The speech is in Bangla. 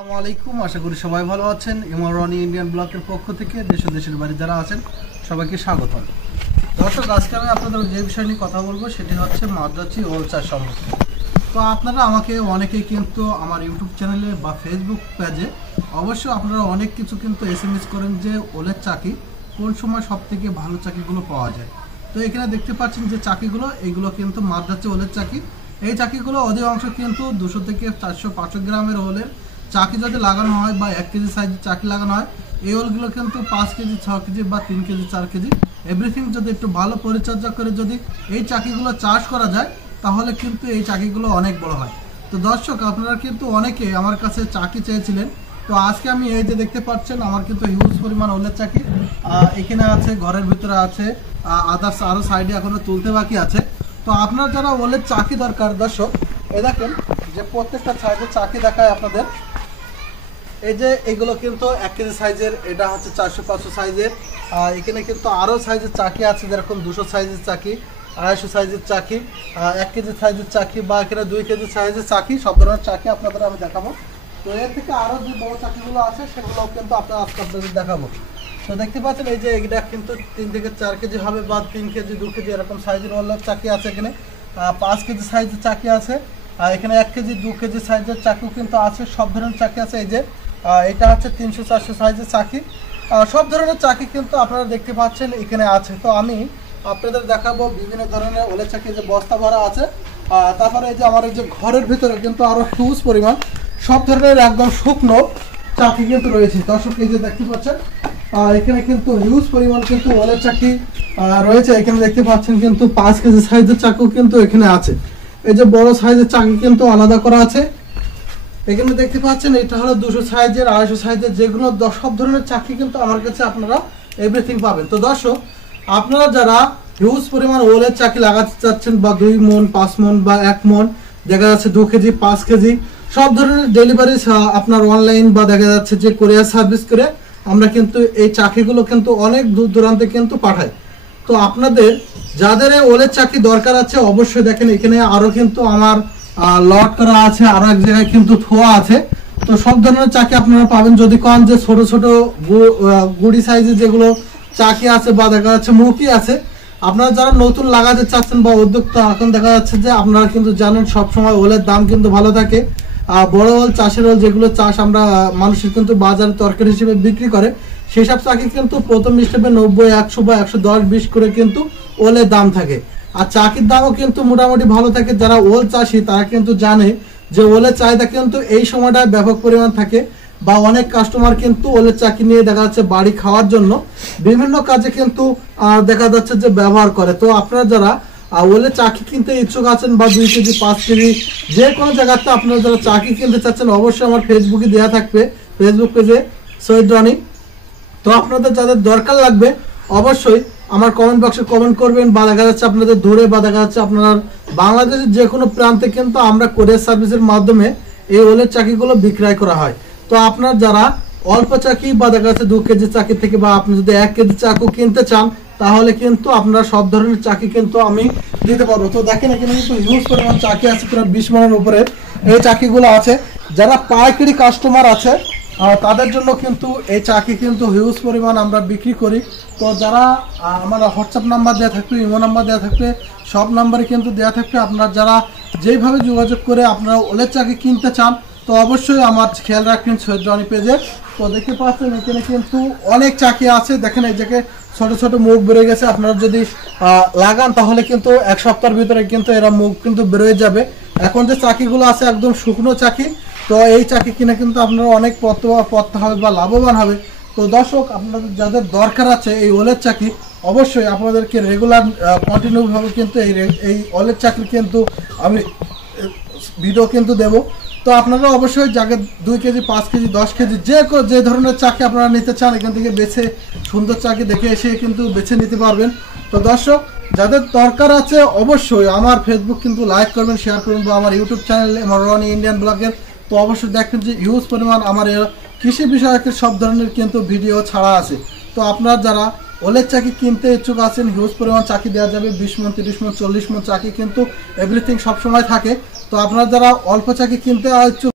আসসালামু আলাইকুম, আশা করি সবাই ভালো আছেন। ইমরানি ইন্ডিয়ান ব্লকের পক্ষ থেকে দেশ ও দেশের বাইরে যারা আছেন সবাইকে স্বাগতম। দর্শক, আজকে আমি আপনাদের যে বিষয় নিয়ে কথা বলবো সেটি হচ্ছে মাদ্রাজি ওল চাষ সম্পর্কে। তো আপনারা আমাকে অনেকেই কিন্তু আমার ইউটিউব চ্যানেলে বা ফেসবুক পেজে অবশ্যই আপনারা অনেক কিছু কিন্তু SMS করেন যে ওলের চাকি কোন সময় সব থেকে ভালো চাকিগুলো পাওয়া যায়। তো এখানে দেখতে পাচ্ছেন যে চাকিগুলো, এগুলো কিন্তু মাদ্রাজি ওলের চাকি। এই চাকিগুলো অধিকাংশ কিন্তু 200 থেকে 400-500 গ্রামের ওলের চাকি যদি লাগানো হয় বা 1 কেজি সাইজের চাকি লাগানো হয়, এই ওলগুলো কিন্তু 5 কেজি, 6 কেজি বা 3 কেজি, 4 কেজি এভরিথিং যদি একটু ভালো পরিচর্যা করে যদি এই চাকিগুলো চাষ করা যায় তাহলে কিন্তু এই চাকিগুলো অনেক বড় হয়। তো দর্শক, আপনারা কিন্তু অনেকে আমার কাছে চাকি চেয়েছিলেন। তো আজকে আমি এই যে দেখতে পাচ্ছেন আমার কিন্তু হিউজ পরিমাণ ওলের চাকি এখানে আছে, ঘরের ভিতরে আছে, আদার্স আরও সাইডে এখনো তুলতে বাকি আছে। তো আপনার যারা ওলের চাকি দরকার দর্শক, এই দেখেন যে প্রত্যেকটা সাইজের চাকি দেখায় আপনাদের। এই যে এগুলো কিন্তু 1 কেজি সাইজের, এটা হচ্ছে 400-500 সাইজের। এখানে কিন্তু আরও সাইজের চাকি আছে, যেরকম 200 সাইজের চাকি, 250 সাইজের চাকি, 1 কেজি সাইজের চাকি বা এখানে 2 কেজি সাইজের চাকি, সব ধরনের চাকি আপনাদের আমি দেখাবো। তো এর থেকে আরও যে বড় চাকিগুলো আছে সেগুলোও কিন্তু আপনাদের দেখাবো। তো দেখতে পাচ্ছেন এই যে এটা কিন্তু 3 থেকে 4 কেজি হবে বা 3 কেজি, 2 কেজি এরকম সাইজের ওলের চাকি আছে। এখানে 5 কেজি সাইজের চাকি আছে, আর এখানে 1 কেজি, 2 কেজি সাইজের চাকিও কিন্তু আছে, সব ধরনের চাকি আছে। এই যে এটা হচ্ছে 300-400 সাইজের চাকি, সব ধরনের চাকি কিন্তু আপনারা দেখতে পাচ্ছেন এখানে আছে। তো আমি আপনাদের দেখাবো বিভিন্ন ধরনের ওলের চাকি, যে বস্তা ভরা আছে। তারপরে এই যে আমার এই যে ঘরের ভিতরে কিন্তু আরও হিউজ পরিমাণ সব ধরনের একদম শুকনো চাকি কিন্তু রয়েছে। দর্শক, এই যে দেখতে পাচ্ছেন এখানে কিন্তু হিউজ পরিমাণ কিন্তু ওলের চাকি রয়েছে। এখানে দেখতে পাচ্ছেন কিন্তু 5 কেজি সাইজের চাকিও কিন্তু এখানে আছে। এই যে বড় সাইজের চাকি কিন্তু আলাদা করা আছে। এখানে দেখতে পাচ্ছেন এটা হলো 200 সাইজের, 250 সাইজের, যেগুলো সব ধরনের চাকি কিন্তু আমার কাছে আপনারা এভরিথিং পাবেন। তো দর্শক, আপনারা যারা হিউজ পরিমাণ ওলের চাকি লাগাতে চাচ্ছেন বা 2 মণ, 5 মণ বা 1 মণ, দেখা যাচ্ছে 2 কেজি, 5 কেজি, সব ধরনের ডেলিভারি আপনার অনলাইন বা দেখা যাচ্ছে যে কোরিয়ার সার্ভিস করে আমরা কিন্তু এই চাকিগুলো কিন্তু অনেক দূর দূরান্তে কিন্তু পাঠাই। তো আপনাদের যাদের এই ওলের চাকি দরকার আছে অবশ্যই দেখেন এখানে আরও কিন্তু আমার লট করা আছে, আরও এক জায়গায় কিন্তু থোয়া আছে। তো সব ধরনের চাকি আপনারা পাবেন। যদি কন যে ছোট ছোট গুড়ি সাইজের যেগুলো চাকি আছে বা দেখা যাচ্ছে মুখি আছে, আপনারা যারা নতুন লাগাতে চাচ্ছেন বা উদ্যোক্তা, এখন দেখা যাচ্ছে যে আপনারা কিন্তু জানেন সবসময় ওলের দাম কিন্তু ভালো থাকে। বড় ওল, চাষের ওল, যেগুলো চাষ আমরা মানুষের কিন্তু বাজারে তরকারি হিসেবে বিক্রি করে, সেই সব চাকি কিন্তু প্রথম হিসেবে 90, 100 বা 110, 20 করে কিন্তু ওলের দাম থাকে। আর চাকির দামও কিন্তু মোটামুটি ভালো থাকে। যারা ওল চাষি তারা কিন্তু জানে যে ওলের চাহিদা কিন্তু এই সময়টায় ব্যাপক পরিমাণ থাকে, বা অনেক কাস্টমার কিন্তু ওলের চাকি নিয়ে দেখা যাচ্ছে বাড়ি খাওয়ার জন্য বিভিন্ন কাজে কিন্তু দেখা যাচ্ছে যে ব্যবহার করে। তো আপনারা যারা ওলের চাকি কিনতে ইচ্ছুক আছেন বা 2 কেজি, 5 কেজি, যে কোনো জায়গাতে আপনারা যারা চাকি কিনতে চাচ্ছেন অবশ্যই আমার ফেসবুকে দেওয়া থাকবে, ফেসবুক পেজে সৈয়দ রনি। তো আপনাদের যাদের দরকার লাগবে অবশ্যই আমার কমেন্ট বক্সে কমেন্ট করবেন, বা দেখা যাচ্ছে আপনাদের ধরে বা দেখা যাচ্ছে আপনার বাংলাদেশের যে কোনো প্রান্তে কিন্তু আমরা কোরিয়ার সার্ভিসের মাধ্যমে এই ওলের চাকিগুলো বিক্রয় করা হয়। তো আপনার যারা অল্প চাকি বা দেখা যাচ্ছে 2 কেজি চাকি থেকে, বা আপনি যদি 1 কেজি চাকু কিনতে চান তাহলে কিন্তু আপনারা সব ধরনের চাকি কিন্তু আমি দিতে পারবো। তো দেখেন এখানে কিন্তু হিউজ পরিমাণ চাকি আছে, প্রায় 20 মণের উপরে এই চাকিগুলো আছে। যারা পাইকারি কাস্টমার আছে তাদের জন্য কিন্তু এই চাকি কিন্তু হিউজ পরিমাণ আমরা বিক্রি করি। তো যারা আমার হোয়াটসঅ্যাপ নাম্বার দেওয়া থাকবে, ইমো নাম্বার দেওয়া থাকবে, সব নাম্বারে কিন্তু দেওয়া থাকবে। আপনারা যারা যেইভাবে যোগাযোগ করে আপনারা ওলের চাকি কিনতে চান তো অবশ্যই আমার খেয়াল রাখবেন সৈয়দ রনি পেজে। তো দেখতে পাচ্ছেন এখানে কিন্তু অনেক চাকি আছে। দেখেন এই জায়গায় ছোট ছোট মুখ বেরোয় গেছে, আপনারা যদি লাগান তাহলে কিন্তু 1 সপ্তাহের ভিতরে কিন্তু এরা মুখ কিন্তু বেরোয় যাবে। এখন যে চাকিগুলো আছে একদম শুকনো চাকি, তো এই চাকি কিনে কিন্তু আপনারা অনেক পড়তে হবে বা লাভবান হবে। তো দর্শক, আপনাদের যাদের দরকার আছে এই ওলের চাকি অবশ্যই আপনাদেরকে রেগুলার কন্টিনিউভাবে কিন্তু এই ওলের চাকির কিন্তু আমি ভিডিও কিন্তু দেব। তো আপনারা অবশ্যই যাকে 2 কেজি, 5 কেজি, 10 কেজি যে ধরনের চাকি আপনারা নিতে চান এখান থেকে বেছে সুন্দর চাকি দেখে এসে কিন্তু বেছে নিতে পারবেন। তো দর্শক, যাদের দরকার আছে অবশ্যই আমার ফেসবুক কিন্তু লাইক করবেন, শেয়ার করবেন, বা আমার ইউটিউব চ্যানেল ইমরানি ইন্ডিয়ান ব্লগের তো অবশ্যই দেখবেন যে হিউজ পরিমাণ আমার কৃষি বিষয়ক সব ধরনের কিন্তু ভিডিও ছাড়া আছে। তো আপনারা যারা ওলের চাকি কিনতে ইচ্ছুক আছেন, হিউজ পরিমাণ চাকি দেওয়া যাবে, 20 মণ, 30 মণ, 40 মণ চাকি কিন্তু এভরিথিং সবসময় থাকে। তো আপনারা যারা অল্প চাকি কিনতে ইচ্ছুক